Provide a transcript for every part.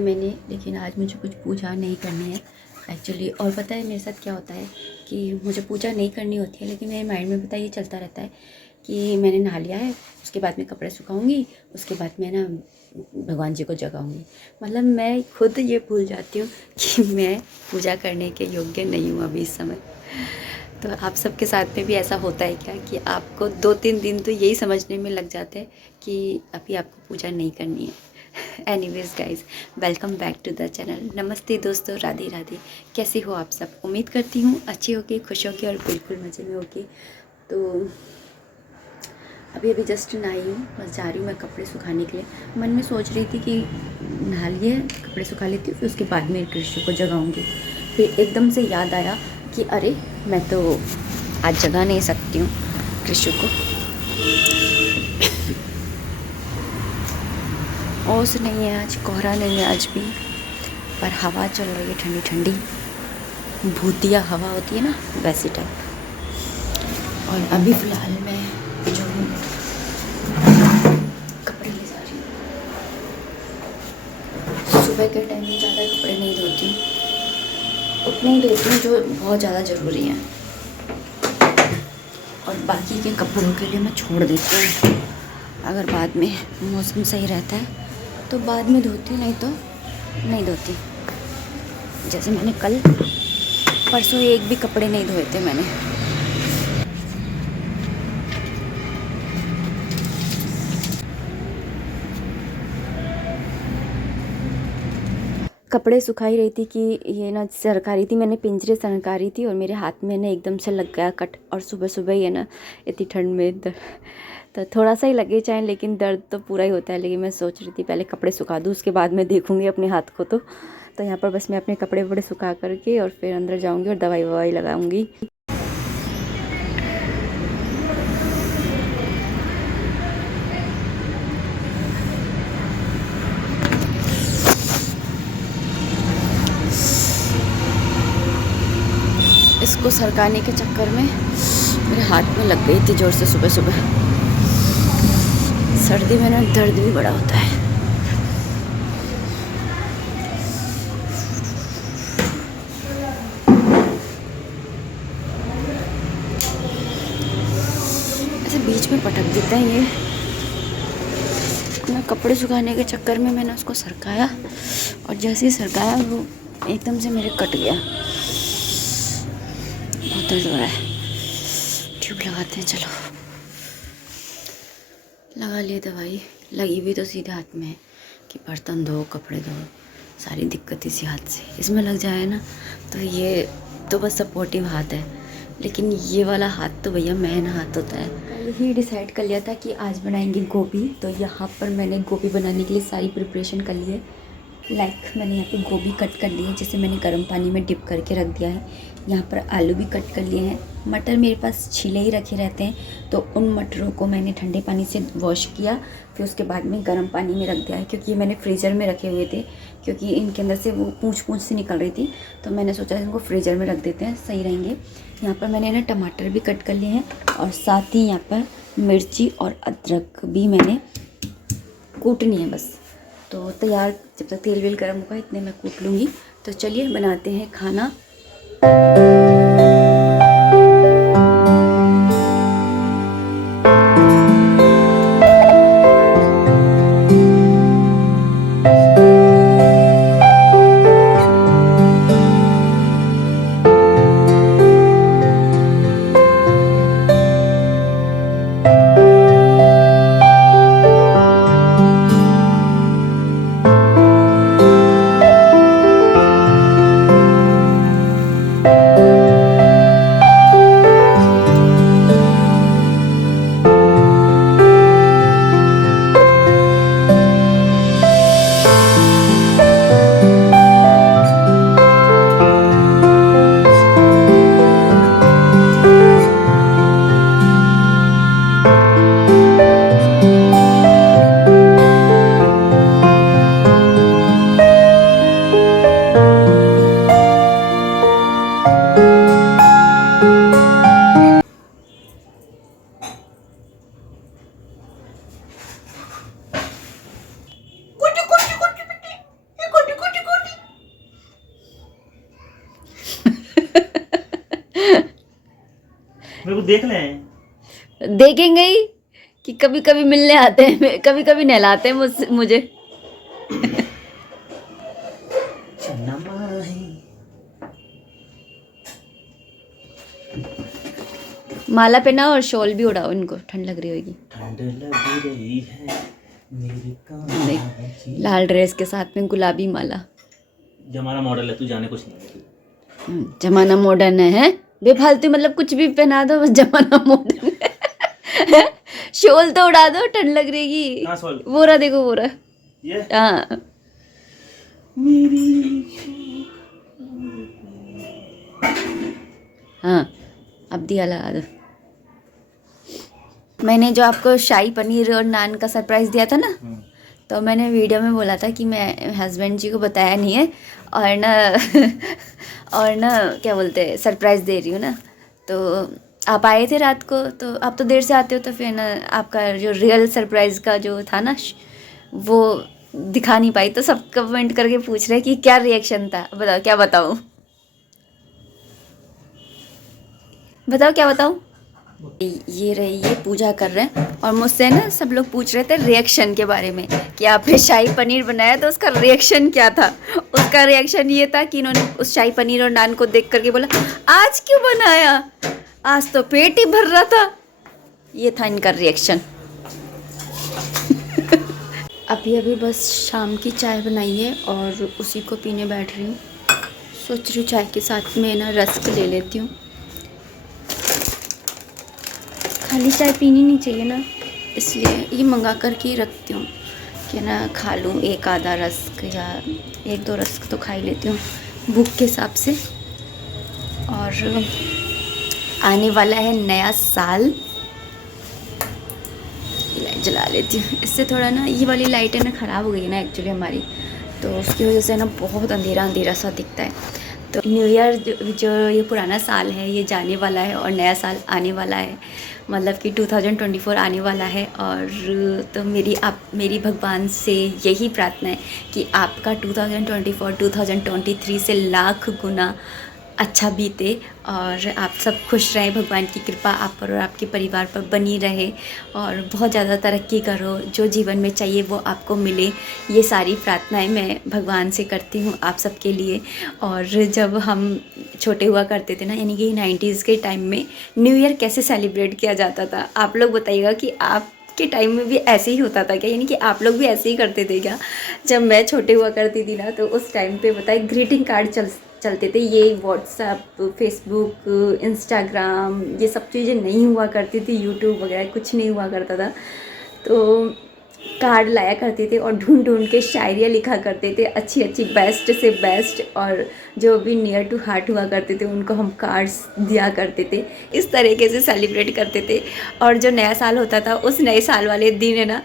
मैंने, लेकिन आज मुझे कुछ पूजा नहीं करनी है एक्चुअली। और पता है मेरे साथ क्या होता है कि मुझे पूजा नहीं करनी होती है, लेकिन मेरे माइंड में पता है ये चलता रहता है कि मैंने नहा लिया है, उसके बाद मैं कपड़े सुखाऊंगी, उसके बाद मैं ना भगवान जी को जगाऊंगी। मतलब मैं खुद ये भूल जाती हूँ कि मैं पूजा करने के योग्य नहीं हूँ अभी इस समय। तो आप सबके साथ में भी ऐसा होता है क्या कि आपको 2-3 दिन तो यही समझने में लग जाते हैं कि अभी आपको पूजा नहीं करनी है। Anyways guys, welcome back to the channel. नमस्ते दोस्तों, राधे राधे। कैसे हो आप सब? उम्मीद करती हूँ अच्छे होके, खुश होके और बिल्कुल मज़े में होके। तो अभी जस्ट नहाई हूँ, बस जा रही हूँ मैं कपड़े सुखाने के लिए। मन में सोच रही थी कि नहा लिए कपड़े सुखा लेती हूँ, फिर उसके बाद में कृष्ण को जगाऊँगी। फिर एकदम से याद आया कि अरे मैं तो आज जगा नहीं सकती हूँ कृष्ण को। ओस नहीं है आज, कोहरा नहीं है आज भी, पर हवा चल रही है ठंडी ठंडी, भूतिया हवा होती है ना, वैसी टाइप। और अभी फ़िलहाल मैं जो कपड़े ले जा रही हूँ, सुबह के टाइम में ज़्यादा कपड़े नहीं धोती हूँ, उतने ही धोती हूँ जो बहुत ज़्यादा ज़रूरी हैं, और बाकी के कपड़ों के लिए मैं छोड़ देती हूँ। अगर बाद में मौसम सही रहता है तो बाद में धोती, नहीं तो नहीं धोती। जैसे मैंने कल परसों एक भी कपड़े नहीं धोए थे मैंने। कपड़े सुखाई रही थी कि ये ना सरकारी थी, मैंने पिंजरे सरकारी थी और मेरे हाथ में ना एकदम से लग गया कट। और सुबह सुबह ही है ना इतनी ठंड में तो थोड़ा सा ही लगे चाहे, लेकिन दर्द तो पूरा ही होता है। लेकिन मैं सोच रही थी पहले कपड़े सुखा दूँ, उसके बाद मैं देखूँगी अपने हाथ को। तो यहाँ पर बस मैं अपने कपड़े वपड़े सुखा करके और फिर अंदर जाऊँगी और दवाई ववाई लगाऊँगी। इसको सरकाने के चक्कर में मेरे हाथ में लग गई थी ज़ोर से सुबह सुबह। सर्दी में ना दर्द भी बड़ा होता है। ऐसे बीच में पटक देता है ये। मैं कपड़े सुखाने के चक्कर में मैंने उसको सरकाया, और जैसे ही सरकाया वो एकदम से मेरे कट गया। बहुत दर्द हो रहा है। ट्यूब लगाते हैं, चलो। लगा लिए दवाई, लगी भी तो सीधे हाथ में है कि बर्तन धो, कपड़े धो, सारी दिक्कत इसी हाथ से। इसमें लग जाए ना तो ये तो बस सपोर्टिव हाथ है, लेकिन ये वाला हाथ तो भैया मैन हाथ होता है। कल ही डिसाइड कर लिया था कि आज बनाएंगे गोभी, तो यहाँ पर मैंने गोभी बनाने के लिए सारी प्रिपरेशन कर ली है। मैंने यहाँ पे गोभी कट कर ली है, जिसे मैंने गर्म पानी में डिप करके रख दिया है। यहाँ पर आलू भी कट कर लिए हैं। मटर मेरे पास छिले ही रखे रहते हैं, तो उन मटरों को मैंने ठंडे पानी से वॉश किया, फिर उसके बाद में गर्म पानी में रख दिया है, क्योंकि ये मैंने फ्रीज़र में रखे हुए थे, क्योंकि इनके अंदर से वो पूँछ से निकल रही थी। तो मैंने सोचा इनको फ्रीज़र में रख देते हैं, सही रहेंगे। यहाँ पर मैंने ना टमाटर भी कट कर लिए हैं, और साथ ही यहाँ पर मिर्ची और अदरक भी मैंने कूटनी है बस। तो तैयार, जब तक तेल वेल गर्म होगा इतने मैं कूट लूँगी। तो चलिए बनाते हैं खाना। कुछ देख लें। देखेंगे ही कि कभी कभी मिलने आते हैं, कभी कभी नहलाते हैं मुझे। माला पहनाओ और शॉल भी उड़ाओ, इनको ठंड लग रही होगी। ठंड लग रही है मेरे देख, लाल ड्रेस के साथ में गुलाबी माला। जमाना मॉडल है, तू जाने कुछ नहीं। जमाना मॉडर्न है बेफालतू, मतलब कुछ भी पहना दो, बस जमाना मॉडर्न है। शॉल तो उड़ा दो, ठंड लग रहेगी। वो रहा, देखो वो रहा। ये हाँ हाँ, अब दिया लगा दो। मैंने जो आपको शाही पनीर और नान का सरप्राइज़ दिया था ना, तो मैंने वीडियो में बोला था कि मैं हस्बैंड जी को बताया नहीं है, और ना और ना क्या बोलते हैं, सरप्राइज़ दे रही हूँ ना। तो आप आए थे रात को, तो आप तो देर से आते हो, तो फिर ना आपका जो रियल सरप्राइज़ का जो था ना, वो दिखा नहीं पाई। तो सब कमेंट करके पूछ रहे कि क्या रिएक्शन था, बताओ क्या बताऊँ, बताओ क्या बताऊँ। ये रही, ये पूजा कर रहे हैं, और मुझसे ना सब लोग पूछ रहे थे रिएक्शन के बारे में कि आपने शाही पनीर बनाया तो उसका रिएक्शन क्या था। उसका रिएक्शन ये था कि इन्होंने उस शाही पनीर और नान को देख करके बोला, आज क्यों बनाया, आज तो पेट ही भर रहा था। ये था इनका रिएक्शन। अभी बस शाम की चाय बनाई है और उसी को पीने बैठ रही हूँ। सोच रही हूँ चाय के साथ में ना रस्क ले लेती हूँ। खाली चाय पीनी नहीं चाहिए ना, इसलिए ये मंगा कर के ही रखती हूँ कि ना खा लूँ एक आधा रस्क, या एक दो रस्क तो खा ही लेती हूँ भूख के हिसाब से। और आने वाला है नया साल, लाइट जला लेती हूँ। इससे थोड़ा ना ये वाली लाइट है ना ख़राब हो गई है ना एक्चुअली हमारी, तो उसकी वजह से ना बहुत अंधेरा अंधेरा सा दिखता है। तो न्यू ईयर जो ये पुराना साल है ये जाने वाला है और नया साल आने वाला है, मतलब कि 2024 आने वाला है। और तो मेरी भगवान से यही प्रार्थना है कि आपका 2024 2023 से लाख गुना अच्छा बीते और आप सब खुश रहें, भगवान की कृपा आप पर और आपके परिवार पर बनी रहे, और बहुत ज़्यादा तरक्की करो, जो जीवन में चाहिए वो आपको मिले। ये सारी प्रार्थनाएं मैं भगवान से करती हूँ आप सबके लिए। और जब हम छोटे हुआ करते थे ना, यानी कि 90s के टाइम में न्यू ईयर कैसे सेलिब्रेट किया जाता था, आप लोग बताइएगा कि आप के टाइम में भी ऐसे ही होता था क्या, यानी कि आप लोग भी ऐसे ही करते थे क्या। जब मैं छोटे हुआ करती थी ना, तो उस टाइम पे बताइए ग्रीटिंग कार्ड चलते थे। ये व्हाट्सएप, फेसबुक, इंस्टाग्राम, ये सब चीज़ें नहीं हुआ करती थी, यूट्यूब वगैरह कुछ नहीं हुआ करता था। तो कार्ड लाया करते थे और ढूंढ ढूंढ के शायरियाँ लिखा करते थे, अच्छी अच्छी बेस्ट से बेस्ट, और जो भी नियर टू हार्ट हुआ करते थे उनको हम कार्ड्स दिया करते थे। इस तरीके से सेलिब्रेट करते थे। और जो नया साल होता था उस नए साल वाले दिन है ना,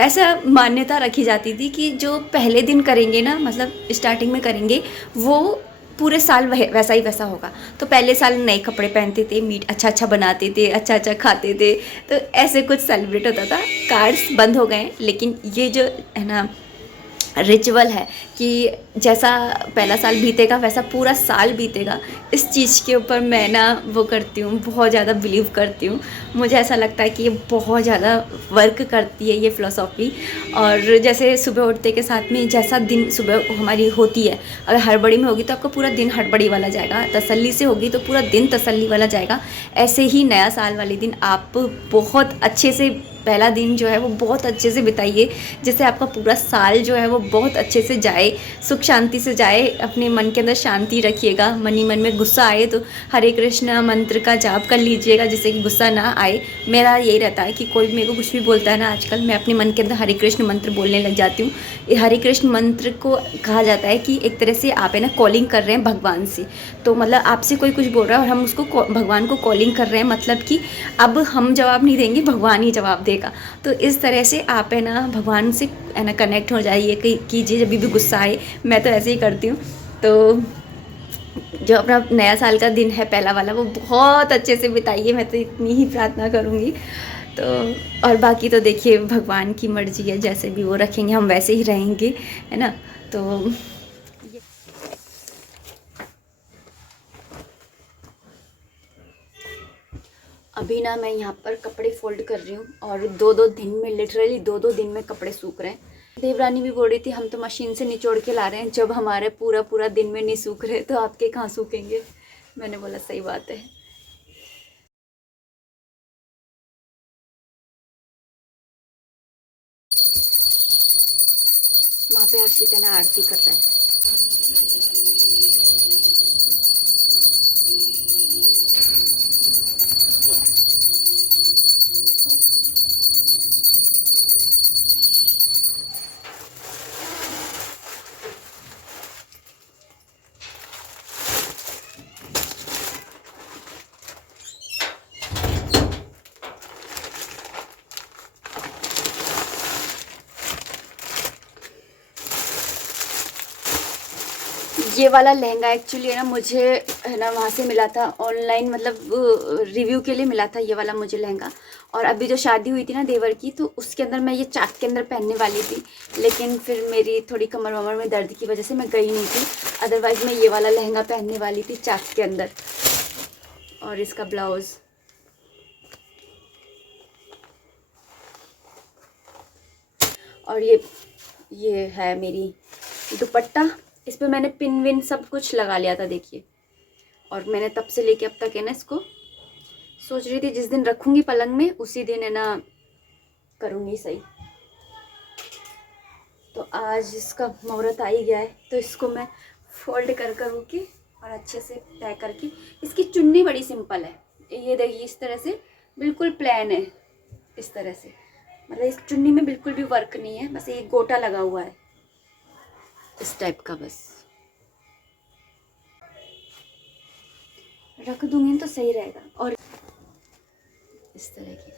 ऐसा मान्यता रखी जाती थी कि जो पहले दिन करेंगे ना, मतलब स्टार्टिंग में करेंगे, वो पूरे साल वैसा ही वैसा होगा। तो पहले साल नए कपड़े पहनते थे, मीट अच्छा अच्छा बनाते थे, अच्छा अच्छा खाते थे, तो ऐसे कुछ सेलिब्रेट होता था। कार्ड्स बंद हो गए, लेकिन ये जो है ना रिचुअल है कि जैसा पहला साल बीतेगा वैसा पूरा साल बीतेगा, इस चीज़ के ऊपर मैं ना वो करती हूँ, बहुत ज़्यादा बिलीव करती हूँ। मुझे ऐसा लगता है कि ये बहुत ज़्यादा वर्क करती है ये फ़िलॉसॉफ़ी। और जैसे सुबह उठते के साथ में जैसा दिन सुबह हमारी होती है, अगर हड़बड़ी में होगी तो आपका पूरा दिन हड़बड़ी वाला जाएगा, तसल्ली से होगी तो पूरा दिन तसल्ली वाला जाएगा। ऐसे ही नया साल वाले दिन आप बहुत अच्छे से, पहला दिन जो है वो बहुत अच्छे से बिताइए, जिससे आपका पूरा साल जो है वो बहुत अच्छे से जाए, सुख शांति से जाए। अपने मन के अंदर शांति रखिएगा, मन ही मन में गुस्सा आए तो हरे कृष्ण मंत्र का जाप कर लीजिएगा, जिससे कि गुस्सा ना आए। मेरा यही रहता है कि कोई मेरे को कुछ भी बोलता है ना, आजकल मैं अपने मन के अंदर हरे कृष्ण मंत्र बोलने लग जाती हूँ। ये हरे कृष्ण मंत्र को कहा जाता है कि एक तरह से आप है ना कॉलिंग कर रहे हैं भगवान से। तो मतलब आपसे कोई कुछ बोल रहा है और हम उसको भगवान को कॉलिंग कर रहे हैं, मतलब कि अब हम जवाब नहीं देंगे, भगवान ही जवाब देगा। तो इस तरह से आप है ना भगवान से है ना कनेक्ट हो जाइए कीजिए जब भी गुस्सा आए। मैं तो ऐसे ही करती हूँ। तो जो अपना नया साल का दिन है पहला वाला, वो बहुत अच्छे से बिताइए, मैं तो इतनी ही प्रार्थना करूँगी। तो और बाकी तो देखिए भगवान की मर्जी है, जैसे भी वो रखेंगे हम वैसे ही रहेंगे, है ना। तो अभी ना मैं यहाँ पर कपड़े फोल्ड कर रही हूँ और 2-2 दिन में, लिटरली 2-2 दिन में कपड़े सूख रहे हैं। देवरानी भी बोल रही थी हम तो मशीन से निचोड़ के ला रहे हैं, जब हमारे पूरा पूरा दिन में नहीं सूख रहे तो आपके कहाँ सूखेंगे। मैंने बोला सही बात है। वहाँ पे हर्षित है ना आरती कर रहा है। ये वाला लहंगा एक्चुअली है ना मुझे, है ना, वहाँ से मिला था ऑनलाइन, मतलब रिव्यू के लिए मिला था ये वाला मुझे लहंगा। और अभी जो शादी हुई थी ना देवर की, तो उसके अंदर मैं ये चाक के अंदर पहनने वाली थी, लेकिन फिर मेरी थोड़ी कमर वमर में दर्द की वजह से मैं गई नहीं थी। अदरवाइज़ मैं ये वाला लहंगा पहनने वाली थी चाक के अंदर। और इसका ब्लाउज़, और ये है मेरी दुपट्टा। इस पर मैंने पिन विन सब कुछ लगा लिया था, देखिए। और मैंने तब से लेके अब तक है ना इसको सोच रही थी जिस दिन रखूँगी पलंग में उसी दिन है ना करूँगी सही। तो आज इसका मुहूर्त आ ही गया है, तो इसको मैं फोल्ड कर के और अच्छे से तय करके। इसकी चुन्नी बड़ी सिंपल है, ये देखिए इस तरह से बिल्कुल प्लेन है, इस तरह से, मतलब इस चुन्नी में बिल्कुल भी वर्क नहीं है, बस एक गोटा लगा हुआ है इस टाइप का। बस रख दूंगी तो सही रहेगा। और इस तरह की,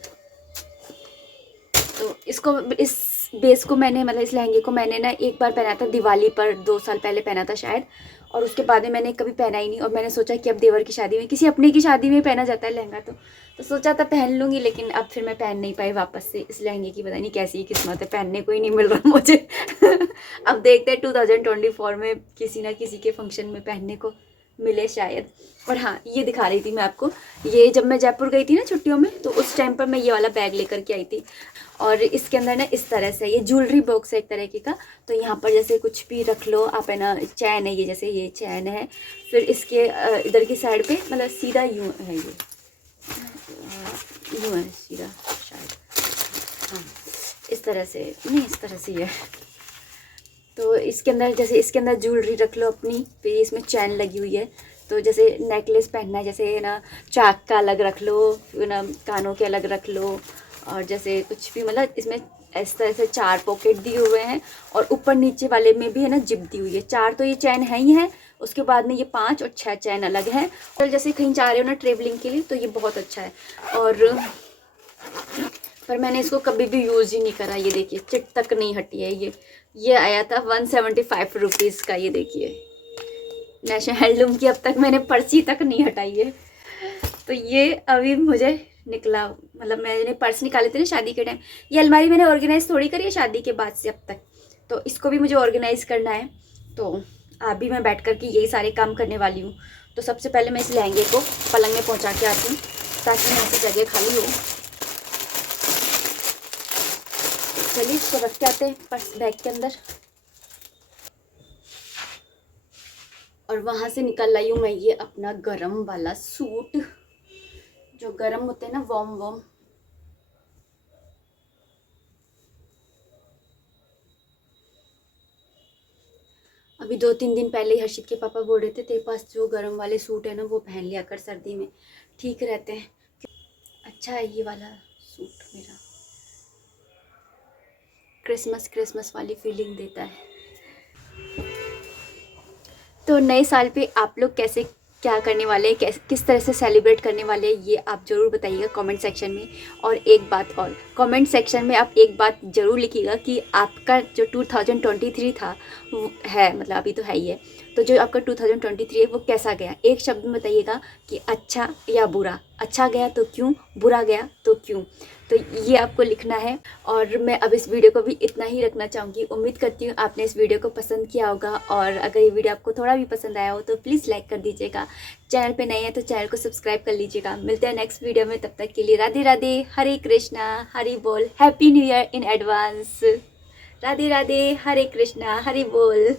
तो इसको, इस बेस को मैंने, मतलब इस लहंगे को मैंने ना एक बार पहना था दिवाली पर, 2 साल पहले पहना था शायद, और उसके बाद में मैंने कभी पहना ही नहीं। और मैंने सोचा कि अब देवर की शादी में, किसी अपने की शादी में पहना जाता है लहंगा, तो सोचा था पहन लूँगी, लेकिन अब फिर मैं पहन नहीं पाई वापस से इस लहंगे की। पता नहीं कैसी किस्मत है, पहनने को ही नहीं मिल रहा मुझे। अब देखते हैं 2024 में किसी ना किसी के फंक्शन में पहनने को मिले शायद। और हाँ, ये दिखा रही थी मैं आपको, ये जब मैं जयपुर गई थी ना छुट्टियों में, तो उस टाइम पर मैं ये वाला बैग लेकर के आई थी। और इसके अंदर ना इस तरह से ये ज्वेलरी बॉक्स है एक तरह की का, तो यहाँ पर जैसे कुछ भी रख लो आप, है ना। चैन है ये, जैसे ये चैन है, फिर इसके इधर की साइड पे मतलब सीधा यूँ है, ये यूँ है सीधा शायद, हाँ इस तरह से, नहीं इस तरह से है। तो इसके अंदर, जैसे इसके अंदर ज्वेलरी रख लो अपनी, फिर इसमें चैन लगी हुई है। तो जैसे नेकलेस पहनना है, जैसे ना चाक का अलग रख लो, ना कानों के अलग रख लो, और जैसे कुछ भी, मतलब इसमें इस तरह से 4 पॉकेट दिए हुए हैं, और ऊपर नीचे वाले में भी है ना जिप दी हुई है। 4 तो ये चैन है ही है, उसके बाद में ये 5 और 6 चैन अलग है। और जैसे कहीं जा रहे हो ना ट्रेवलिंग के लिए, तो ये बहुत अच्छा है। और पर मैंने इसको कभी भी यूज़ ही नहीं करा। ये देखिए चिट तक नहीं हटी है। ये आया था 175 रुपीज़ का, ये देखिए नेशनल हैंडलूम की। अब तक मैंने पर्ची तक नहीं हटाई है। तो ये अभी मुझे निकला, मतलब मैंने पर्स निकाले थे ना शादी के टाइम। ये अलमारी मैंने ऑर्गेनाइज थोड़ी करी है शादी के बाद से अब तक, तो इसको भी मुझे ऑर्गेनाइज करना है। तो अभी मैं बैठ कर के यही सारे काम करने वाली हूँ। तो सबसे पहले मैं इस लहंगे को पलंग में पहुँचा के आती हूँ, ताकि यहाँ से जगह खाली हो। चलिए इसको रख के आते हैं पर्स बैग के अंदर। और वहाँ से निकल लाई हूँ मैं ये अपना गरम वाला सूट, जो गरम होते हैं ना, वार्म। अभी 2-3 दिन पहले ही हर्षित के पापा बोल रहे थे तेरे पास जो गरम वाले सूट है ना वो पहन लिया कर, सर्दी में ठीक रहते हैं। अच्छा है ये वाला सूट, मेरा क्रिसमस वाली फीलिंग देता है। तो नए साल पे आप लोग कैसे, क्या करने वाले हैं, किस तरह से सेलिब्रेट करने वाले हैं, ये आप ज़रूर बताइएगा कमेंट सेक्शन में। और एक बात और, कमेंट सेक्शन में आप एक बात ज़रूर लिखिएगा कि आपका जो 2023 था वो है, मतलब अभी तो है ही है, तो जो आपका 2023 है वो कैसा गया, एक शब्द में बताइएगा कि अच्छा या बुरा। अच्छा गया तो क्यों, बुरा गया तो क्यों, तो ये आपको लिखना है। और मैं अब इस वीडियो को भी इतना ही रखना चाहूँगी। उम्मीद करती हूँ आपने इस वीडियो को पसंद किया होगा, और अगर ये वीडियो आपको थोड़ा भी पसंद आया हो तो प्लीज़ लाइक कर दीजिएगा। चैनल पे नए हैं तो चैनल को सब्सक्राइब कर लीजिएगा। मिलते हैं नेक्स्ट वीडियो में, तब तक के लिए राधे राधे, हरे कृष्णा, हरि बोल, happy new year in advance. Radhe Radhe, Hare Krishna, Hari बोल।